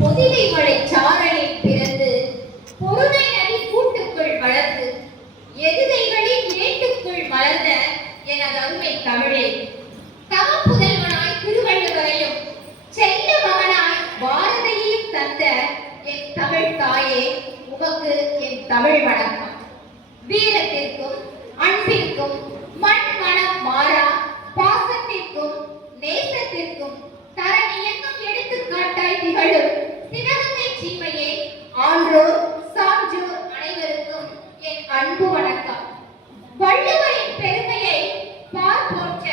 பொதிகை மழை சாரலில் பிறந்து பொருணை நதி கூட்டுக்குள் வளர்ந்து எதுகைகளின் ஏட்டுக்குள் மலர்ந்த எனது அருமை தமிழே, தவ புதல்வனாய் திருவள்ளுவரையும் செல்ல மகனாய் பாரதியையும் தந்த என் தமிழ் தாயே, உமக்கு என் தமிழ் வணக்கம். வீரத்திற்கும் அன்பிற்கும் மண் மனம் மாறா பாசத்திற்கும் நேசத்திற்கும் தரணி என்னும் எடுத்துக்காட்டாய் திகழும் சிவகங்கை சீமையே, ஆன்றோர் சான்றோர் அனைவருக்கும் என் அன்பு வணக்கம். வள்ளுவரின் பெருமையை பார்ப்போற்ற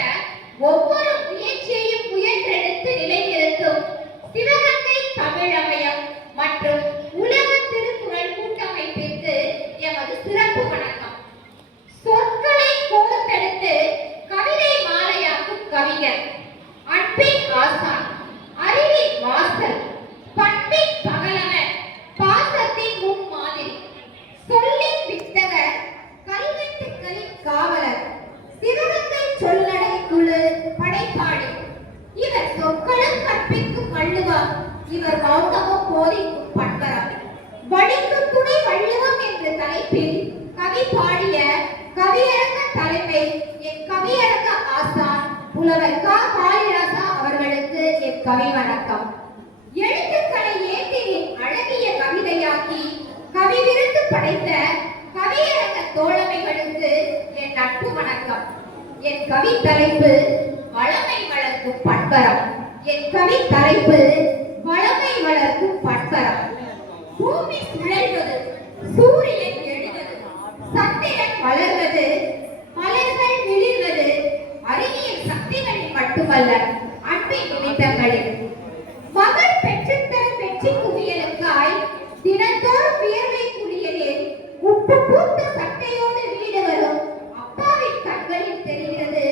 ஒவ்வொரு முயற்சியையும் முயன்றெடுத்து நிலைநிறுத்தும் சிவகங்கை தமிழமயம் மற்றும் உலக திருக்குறள் கூட்டமைப்பிற்கு எமது சிறப்பு வணக்கம். சொற்களை கோர்த்தெடுத்து கவிதை மாலையாக்கும் கவிஞர், அன்பின் ஆசான், அறிவின் வாசல், பண்பின் பகலவன், பாசத்தின் முன்மாதிரி, சொல்லின் வித்தகர், கல்வெட்டுக்களின் காவலர், சிவகங்கை சொல்லடை குழு படைப்பாளி. இவர் சொற்களும் கற்பிக்கும் வள்ளுவம், இவர் மௌனமும் போதிக்கும் பண்பரம். வழிக்கும் துணை வள்ளுவம் என்ற தலைப்பில் கவி பாடிய கவியரங்க தலைமை என் கவியரங்க ஆசான் புலவர் க. காளிதாசா அவர்களுக்கு என் கவி வணக்கம். எழுத்துக்களை ஏட்டினின் அழகிய கவிதையாக்கி கவி விருந்து படைத்த கவியரங்க தோழமைகளுக்கு என் நட்பு வணக்கம். என் கவி தலைப்பு வளமை வளர்க்கும் பண்பரம். என் கவி தலைப்பு வளமை வளர்க்கும் பண்பரம். பூமி சுழல்வது, சூரியன் எழுவது, சந்திரன் வளர்வது, மலர்கள் விழிர்வது அறிவியல் சக்திகளில் மட்டுமல்ல, அன்பின் நிமித்தங்களில். மகள் பெற்றுத்தரும் வெற்றி குவியலுக்காய் தினந்தோறும் வியர்வை குளியலில் உப்பு பூத்த சட்டையோடு வீடு வரும் அப்பாவின் கண்களில் தெரிகிறது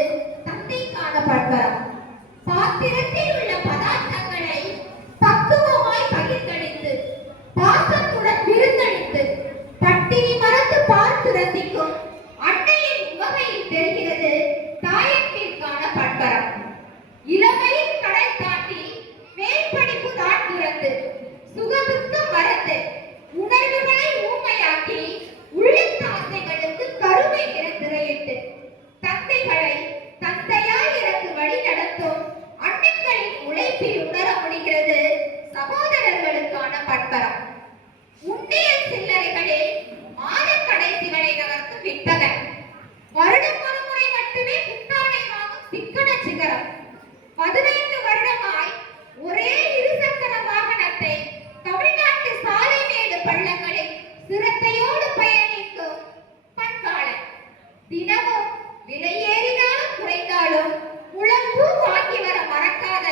தந்தைக்கான பண்பரம். பாத்திரத்தில் உள்ள பதார்த்தங்களை பக்குவமாய் பகிர்ந்தளித்து பாசத்துடன் விருந்தளித்து பட்டினி மறந்து பார்த்து ரசிக்கும் அன்னையின் உவகையில் தெரிகிறது தாயத்திற்கான பண்பரம். இளமையில் கடல் தாண்டி மேற்படிப்பு தான் துறந்து சுகதுக்கம் மறந்து உணர்வுகளை ஊமையாக்கி உள்ளத்து ஆசைகளுக்கு கருமை திரையிட்டு தந்தைகளை தந்தையாய் இருந்து வழி நடத்தும் அண்ணன்களின் உழைப்பில் உணர முடிகிறது சகோதரர்களுக்கான பண்பரம். உண்டியல் சில்லறைகளில் மாத கடைசிகளை நகர்த்தும் வித்தகன், வருடம் ஒரு முறை மட்டுமே புத்தாடை வாங்கும் சிக்கன சிகரம், 15 வருடமாய் ஒரே இருசக்கர வாகனத்தை தமிழ்நாட்டு சாலை மேடு பள்ளங்களில் சிரத்தையோடு பயணிக்கும் பண்பாளன், தினமும் விலையேறினாலும் குறைந்தாலும் முழம்பூ வாங்கி வர மறக்காத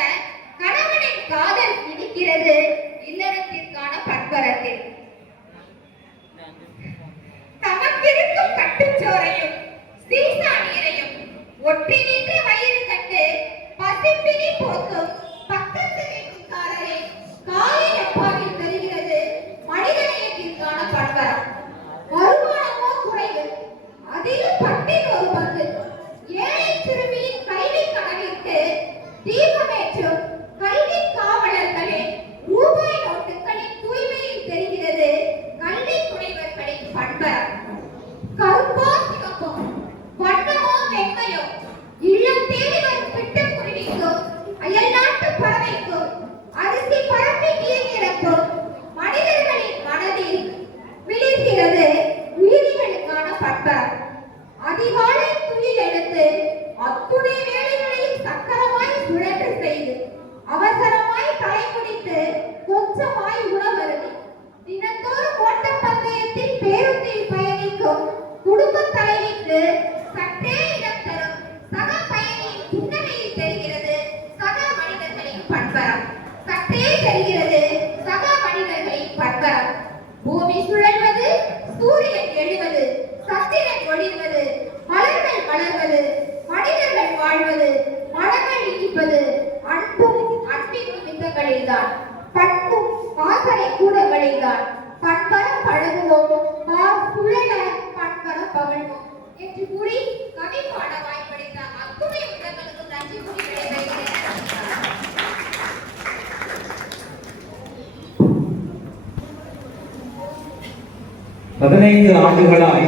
கணவனின் காதல் இனிக்கிறது இல்லறத்திற்கான பண்பரத்தில். தமக்கிருக்கும் கட்டுச்சோரையும் சீசா நீரையும் ஒற்றி நின்ற வயிறு கண்டு பசிப்பினி போக்கும் பக்கத்து வீட்டுக்காரரை காலை அப்பாவில் தருகிறது மனிதநேயத்திற்கான பண்பரம். வருமானமோ குறைவு, அதிலும் பட்டின் ஒரு பங்கு. ஏழை சிறுமியின் கல்வி கனவிற்கு தீபமேற்றும் கல்வி காவலர்களின் ரூபாய் நோட்டுகளின் தூய்மையில் தெரிகிறது கல்வி துணைவர்களின் பண்பரம். கருப்போ சிவப்போ, வண்ணமோ வெண்மையோ, இல்லம் தேடி வரும் பிட்டுக்குருவிக்கும் அயல்நாட்டு பறவைக்கும் அரிசி பரப்பி நீர் நிரப்பும் மனிதர்களின் மனதில் விழிக்கிறது உயிரிகளுக்கான பண்பரம். அதிகாலை துயில் எடுத்து அத்துணை வேலைகளையும் சக்கரமாய் சுழற்ற செய்து அவசரமாய் தலை முடித்து கொஞ்சமாய் உணவருதி தினந்தோறும் ஓட்டப்பந்தயத்தில் பேருந்தில் பயணிக்கும் குடும்ப தலைவிக்கு சற்றே இடம் தரும் சக பயணியின் புன்னகையில் தெரிகிறது சக மனிதர்களின் பண்பரம். சற்றே தெரிகிறது சக மனிதர்களின் பண்பரம். பூமி சுழல்வது, சூரியன் எழுவது, சந்திரன் ஒளிர்வது, மலர்கள் வளர்வது, மனிதர்கள் வாழ்வது, மனங்கள் இனிப்பது அன்பும் அன்பின் நிமித்தங்களில்தான், பண்பும் வாசனை கூடங்களில்தான். பண்பரம் பழகுவோம், சுழல பண்பரம் பகழ்வோம் என்று கூறி கவி பாட வாய்ப்பளித்த அத்துணை உள்ளங்களுக்கு நன்றி கூறி விடைபெறுகிறேன். 15 ஆண்டுகளாய்